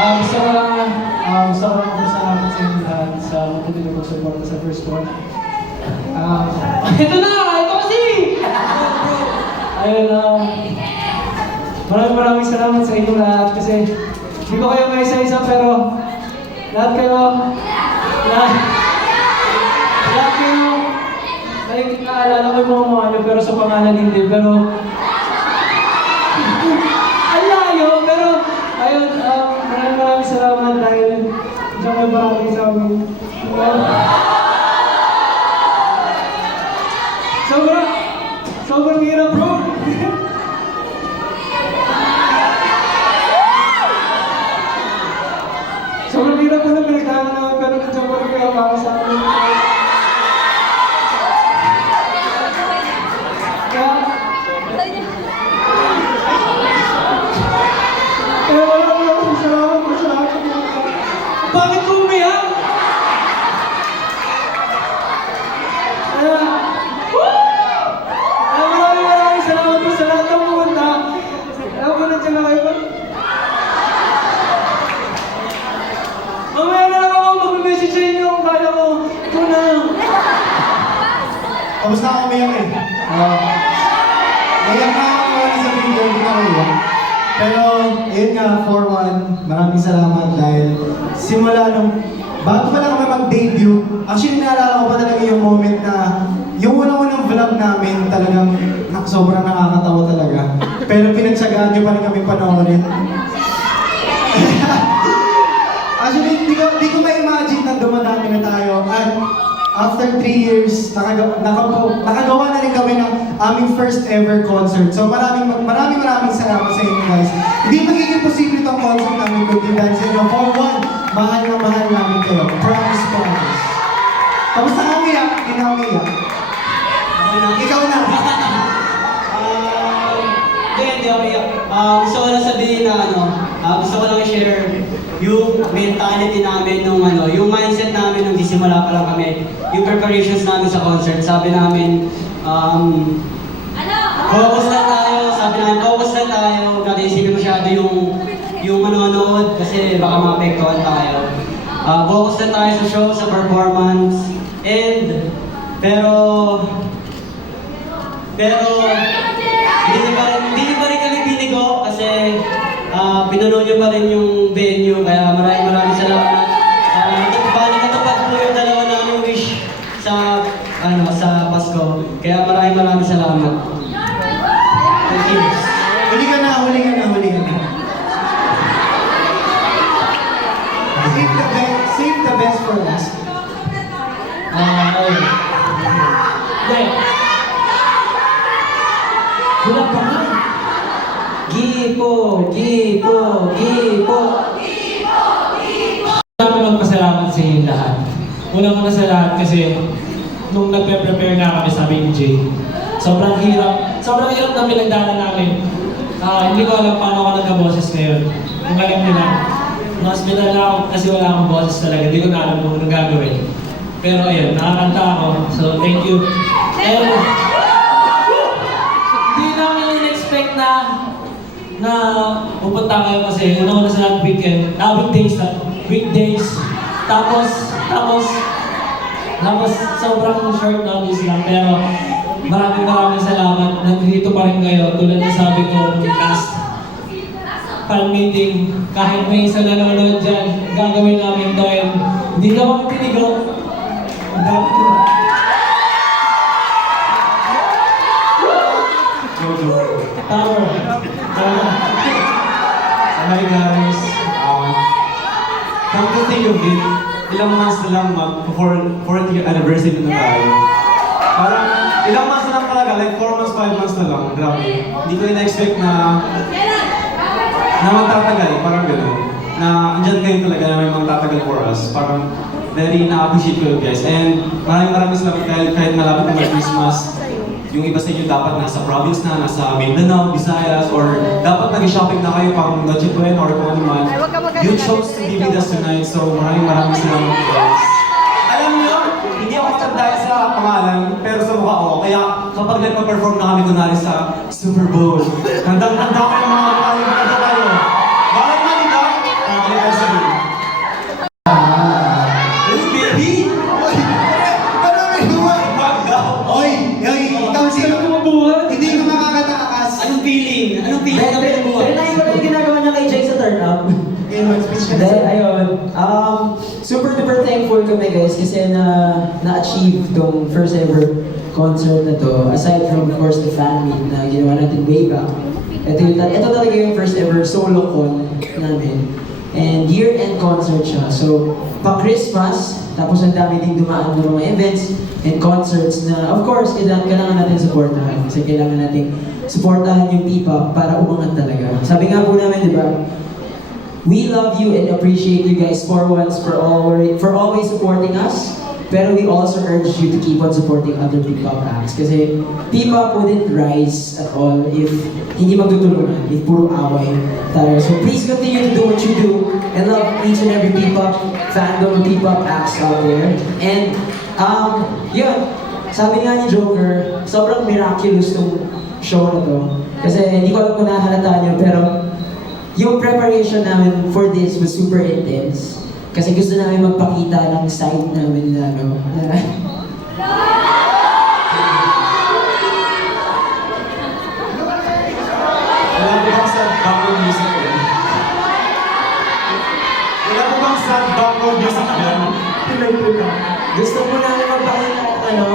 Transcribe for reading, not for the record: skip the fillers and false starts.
Gusto ko lang pasalamat sa inyo lahat sa matuloy na pagsuporta sa first one. Ito na! Ito kasi! Ayun, maraming salamat sa inyo lahat kasi hindi ko kayo may isa-isa pero lahat kayo naalala ko yung mga nyo pero sa pangalan hindi pero ang layo pero ayun, maraming salamat dahil diyan kayo maraming sa amin. Sobrang hirap bro! Sobrang hirap na pinagdaanan namin pero nandiyan pa rin kayo para sa amin. Bakit ko umiyak? Maraming salamat po sa lahat ng pumunta. Alam ko nandiyan na kayo. Mamaya na lang ako mag-message sa inyo kung kaya ko. Ikaw na. Kamusta ako umiyak eh? Naiyak na ako sa video, hindi na kayo. Pero, ayun nga, for one, maraming salamat dahil simula nung bago pa lang kami mag-debut, actually naalala ko pa talaga yung moment na yung unang-unang vlog namin talagang sobrang nakakatawa talaga. Pero pinagsagaan nyo pa rin kami panoorin. Actually, di ko ma-imagine na dumadami na tayo. At after 3 years, nakagawa na rin kami ng aming first ever concert. So maraming salamat sa inyo guys. Hindi magiging posible itong concert namin kundi dahil sa inyo. For one, mahal na mahal namin kayo. Promise, promise. Kamusta ka umiyak? Hindi na umiyak. Ikaw na. Hindi ako iyak. Gusto ko lang sabihin na gusto ko lang i-share yung mentality namin yung mindset namin nung disimula pa lang kami. Yung preparations namin sa concert. Sabi namin, focus lang tayo. Sabi namin, focus lang tayo. Huwag natin isipin masyado yung manonood kasi baka maapektuhan tayo. Focus lang tayo sa show, sa performance. Pero hindi pa rin kami binigo kasi pinuno nyo pa rin yung venue kaya maraming salamat. Natupad po yung dalawa namin wish sa Pasko. Kaya maraming salamat. Thank you. Huli ka na. Save the best for last. Wala pa nga. Gipo. Kami magpasalamat sa inyo lahat. Unang-una sa lahat kasi nung nagpe-prepare na kami sabi ni Jay, sobrang hirap na pinagdaanan namin. Hindi ko alam paano ako nagka-boses ngayon. Kung alam nyo na, na-hospital na ako kasi wala akong boses talaga. Hindi ko na alam kung anong gagawin. Pero ayun, nakakanta ako. So thank you. And hindi namin in-expect na pupunta kayo kasi una sa lahat weekdays. Tapos sobrang short notice lang pero maraming salamat. Nandito pa rin kayo tulad na sabi ko nung last fan meeting. Kahit may isa nanonood dyan, gagawin namin to and hindi ka kami pinigo. Tower. Hi guys. Come to think of it, ilang months na lang mag-4th anniversary na tayo. Parang ilang months na lang talaga, like 4 months, 5 months na lang. Grabe. Hindi ko na-expect na magtatagal, parang gano'n. Na andyan kayo talaga na may magtatagal for us. Parang very na-appreciate ko yun guys. And maraming salamat kahit malapit na mag-Christmas. Yung iba sa inyo dapat nasa province na, nasa Mindanao, Visayas, or dapat nag-shopping na kayo pang Noche Buena or kung ano man. You chose to be with us tonight, so maraming salamat guys. Alam niyo, hindi ako matanda sa pangalan, pero sa mukha ako. Kaya kapag nagpa-perform na kami kunwari sa Super Bowl, tandang-tanda ko yung mga kayo. Bakit nga, di ba? kami guys kasi na-achieve tong first ever concert na to. Aside from of course the fan meet na ginawa natin way back. Ito talaga yung first ever solo con namin. And year-end concert siya. So, pa-Christmas, tapos ang dami ding dumaan ng mga events and concerts na of course kailangan natin supportahan. Kasi kailangan natin supportahan yung P-pop para umangat talaga. Sabi nga po namin, di ba? We love you and appreciate you guys for always supporting us. Pero we also urge you to keep on supporting other P-pop acts. Kasi P-pop wouldn't rise at all if hindi magtutulungan, if puro away tayo. So please continue to do what you do and love each and every P-pop fandom, P-pop acts out there. And yun, sabi nga ni Joker, sobrang miraculous tong show na to. Kasi hindi ko alam kung nahalata niyo, pero yung preparation namin for this was super intense. Kasi gusto namin magpakita ng side namin na ano. Wala po bang sad background music yan? Wala po bang sad background music yan? Gusto mo namin magpakita ano,